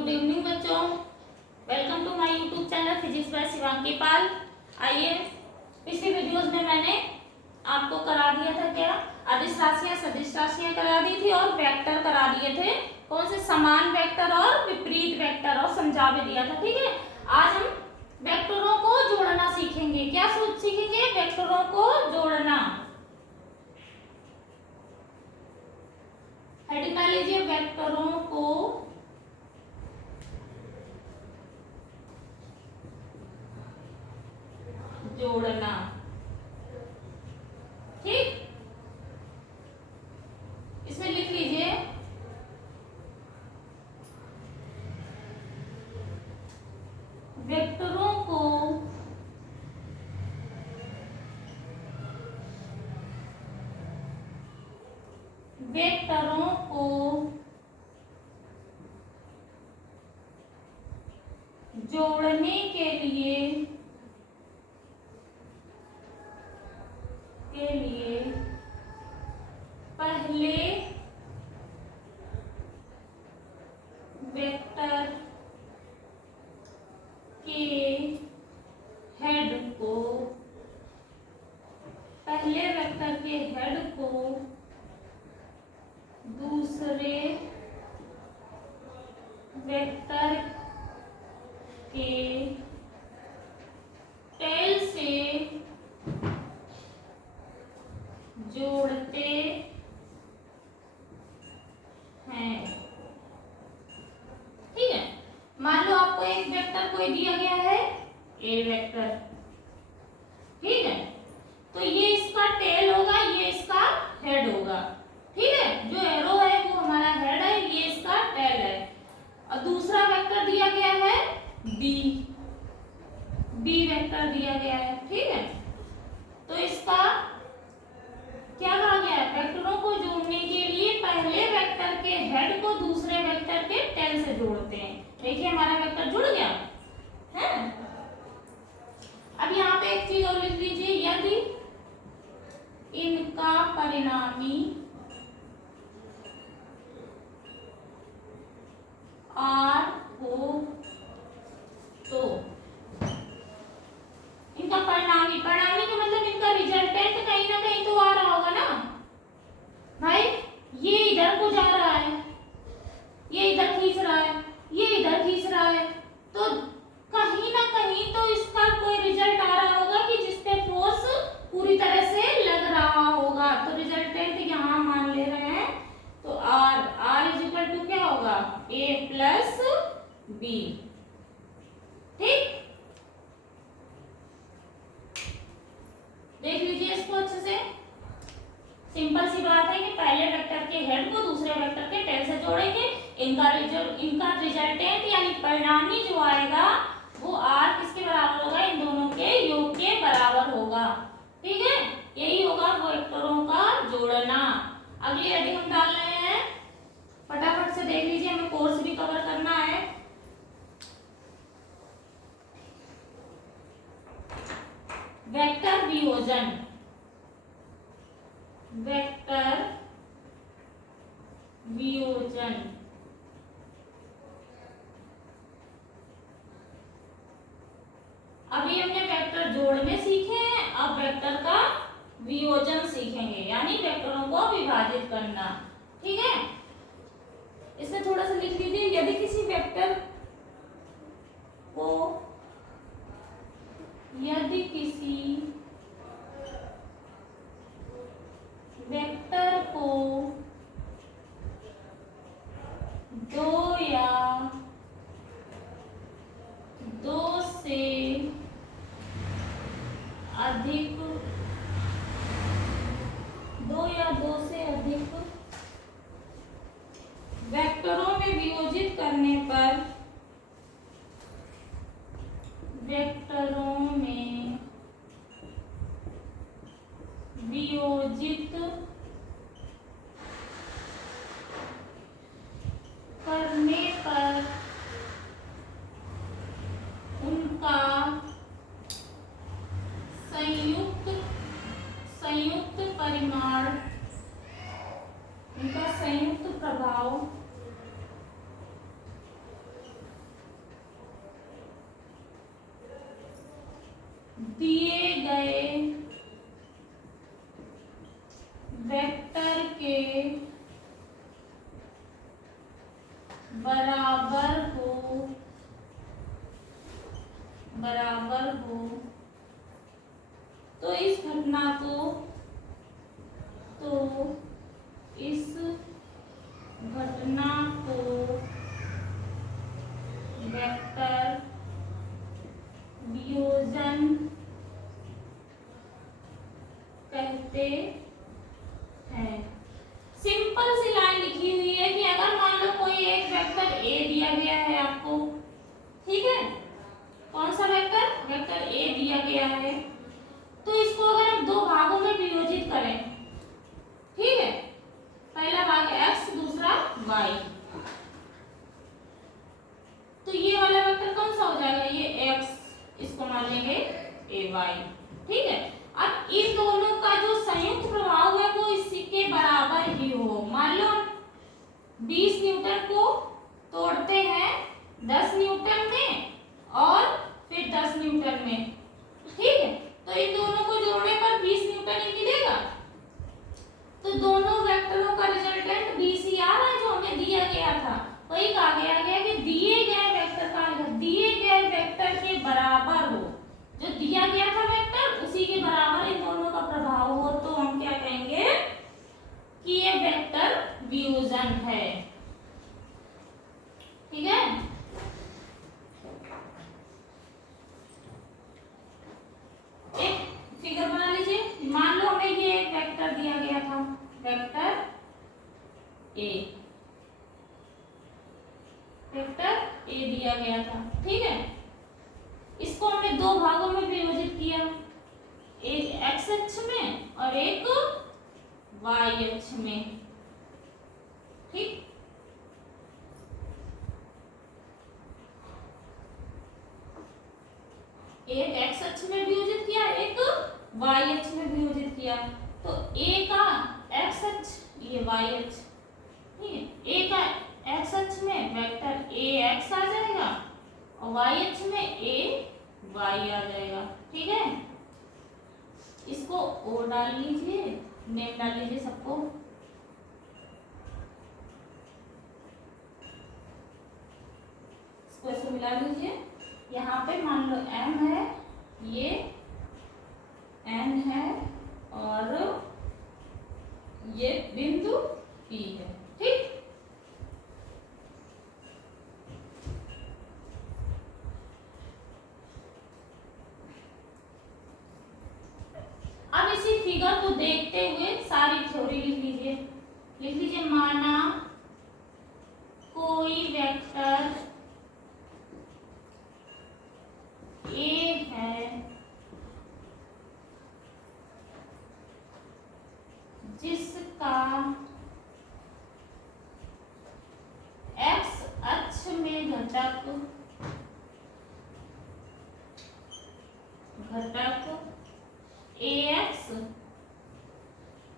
Good evening बच्चों, welcome to my YouTube channel physics by Shivangi Pal. आइए, पिछली वीडियोस में मैंने आपको करा दिया था क्या, अदिश राशियां सदिश राशियां करा दी थी और वेक्टर करा दिए थे। कौन से? समान वेक्टर और विपरीत वेक्टर, और समझा भी दिया था। ठीक है, आज हम वेक्टरों को जोड़ना सीखेंगे। क्या सीखेंगे? वेक्टरों को जोड़ना। हेडिंग मान लीजिए, वेक्टरों को जोड़ना। ठीक, इसमें लिख लीजिए वेक्टरों को जोड़ने के लिए पहले वेक्टर के हेड को दूसरे वेक्टर के टेल से जोड़ते हैं। ठीक है, मान लो आपको एक वेक्टर कोई दिया गया है, ए वेक्टर। ठीक है, तो ये इसका टेल होगा, ये इसका हेड होगा। ठीक है, जो एरो है वो हमारा हेड है, ये इसका टेल है। और दूसरा वेक्टर दिया गया है बी वेक्टर दिया गया है। ठीक है, तो इसका क्या कहा गया है? वेक्टरों को जोड़ने के लिए पहले वेक्टर के हेड को दूसरे वेक्टर के टेल से जोड़ते हैं। देखिए, हमारा वेक्टर जुड़ गया है। अब यहाँ पे एक चीज और लिख लीजिए, यदि इनका परिणामी R हो तो, इनका परिणामी का मतलब इनका रिजल्टेंट कहीं ना कहीं तो आ रहा होगा ना भाई। ये इधर को जा रहा है, ये इधर खींच रहा है, ये इधर खींच रहा है, तो कहीं ना कहीं तो इसका कोई रिजल्ट आ रहा होगा कि जिसपे फोर्स पूरी तरह से लग रहा होगा। तो रिजल्टेंट यहाँ मान ले रहे हैं, तो R इज इक्वल टू क्या होगा? A plus B. ठीक, देख लीजिए इसको अच्छे से। सिंपल सी बात है कि पहले वेक्टर के हेड को दूसरे वेक्टर के टेल से जोड़ेंगे। इनका रिजल्टेंट यानी परिणामी जो आएगा वो R किसके बराबर होगा? इन दोनों के योग के बराबर होगा। ठीक है, यही होगा वेक्टरों का जोड़ना। अगली हेडिंग हम डाल रहे हैं, फटाफट से देख लीजिए, हमें कोर्स भी कवर करना है। वेक्टर वियोजन। अभी हमने वेक्टर जोड़ने सीखे हैं, अब वेक्टर का वियोजन सीखेंगे, यानी वेक्टरों को विभाजित करना। ठीक है, इसमें थोड़ा सा लिख लीजिए, यदि किसी वेक्टर को दो या दो से अधिक वेक्टरों में वियोजित करने पर बराबर हो तो इस घटना को वेक्टर वियोजन कहते हैं। सिंपल सी लाइन लिखी हुई है कि अगर मान लो कोई एक वेक्टर ए दिया गया है आपको, ठीक है, कौन सा वेक्टर, वेक्टर ए दिया गया है, तो इसको अगर हम दो भागों में वियोजित करें, ठीक है, पहला भाग x दूसरा y, तो ये वाला वेक्टर कौन सा हो जाएगा, ये x, इसको मान लेंगे ay, ठीक है। अब इन दोनों का जो संयुक्त प्रभाव है वो इसी के बराबर ही हो। मान लो 20 न्यूटन को तोड़ते हैं 10 न्यूटन में और फिर 10 न्यूटन में, ठीक है, तो इन दोनों को जोड़ने पर 20 न्यूटन ही मिलेगा। तो दोनों वेक्टरों का रिजल्टेंट 20 ही आ रहा है जो हमें दिया गया था। वही कहा गया कि दिए गए वेक्टर के बराबर हो, जो दिया गया था वेक्टर उसी के बराबर इन दोनों का प्रभाव हो, तो हम क्या कहेंगे कि ये वेक्टर वियोजन है, ठीक है। एक फिगर बना लीजिए, मान लो हमें ये एक वेक्टर दिया गया था, वेक्टर ए दिया गया था, ठीक है। इसको हमने दो भागों में विभाजित किया, एक x अक्ष में और एक y अक्ष में, ठीक। एक x अक्ष में विभाजित किया, एक y अक्ष में विभाजित किया, तो a का x अक्ष, ये y अक्ष, ठीक है। a का x अक्ष में वेक्टर ax आ जाएगा और y अक्ष में ay आ जाएगा, ठीक है। इसको o डाल लीजिए, नेम डाल लीजिए सबको, इसको ऐसे मिला लीजिए। यहाँ पे मान लो m है, ये n है और ये बिंदु P है, ठीक। अब इसी फिगर को देखते हुए सारी थ्योरी लिख लीजिए। माना कोई वेक्टर ए है जिसका x अक्ष में घटक ax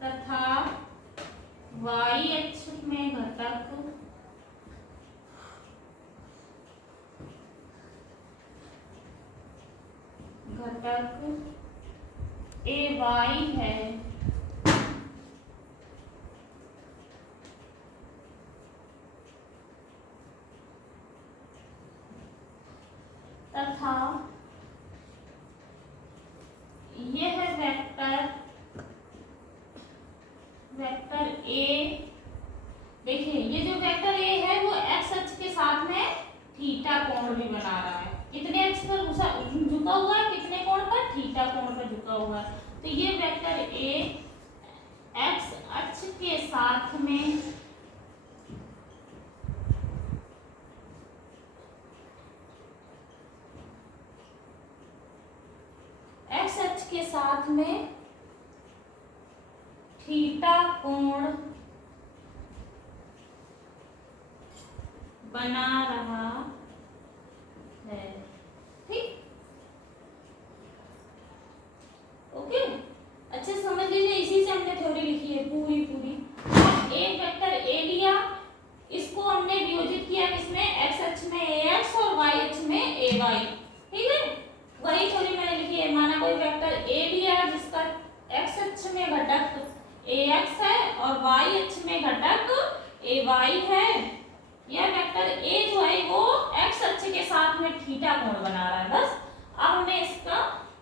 तथा y अक्ष में घटक ay है, तथा यह वेक्टर ए, देखिए ये जो वेक्टर ए है वो एक्स अक्ष के साथ में थीटा कोण भी बना रहा है। कितने अक्ष पर झुका हुआ है, कितने कोण पर, थीटा कोण पर झुका हुआ है। तो ये वेक्टर ए एक्स अक्ष के साथ में थीटा कोण बना रहा है, ठीक। ओके, अच्छे समझ लीजिए, इसी से हमने थ्योरी लिखी है पूरी। अब एक वेक्टर ए लिया, इसको हमने वियोजित किया किसमें, एक्स अक्ष में ax और y अक्ष में ay, ठीक है। वही थ्योरी मैंने लिखी है। माना कोई वेक्टर ए लिया जिसका एक्स अक्ष में घटक ax है और y अक्ष में घटक ay है। यह वेक्टर ए जो थीटा कोण बना रहा है बस। अब हमें इसका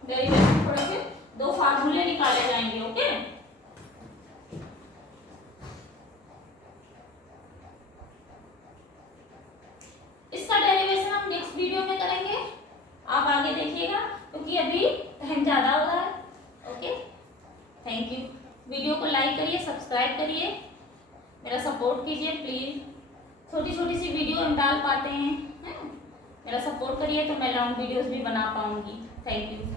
डेरिवेशन थोड़े से 2 फार्मूले निकाले जाएंगे। ओके, इसका डेरिवेशन हम नेक्स्ट वीडियो में करेंगे, आप आगे देखिएगा क्योंकि अभी टाइम ज्यादा हो रहा है। Okay, thank you. वीडियो को लाइक करिए, सब्सक्राइब करिए, मेरा सपोर्ट कीजिए प्लीज। छोटी छोटी सी वीडियो हम डाल पाते हैं, मेरा सपोर्ट करिए तो मैं लॉन्ग वीडियोस भी बना पाऊंगी। Thank you.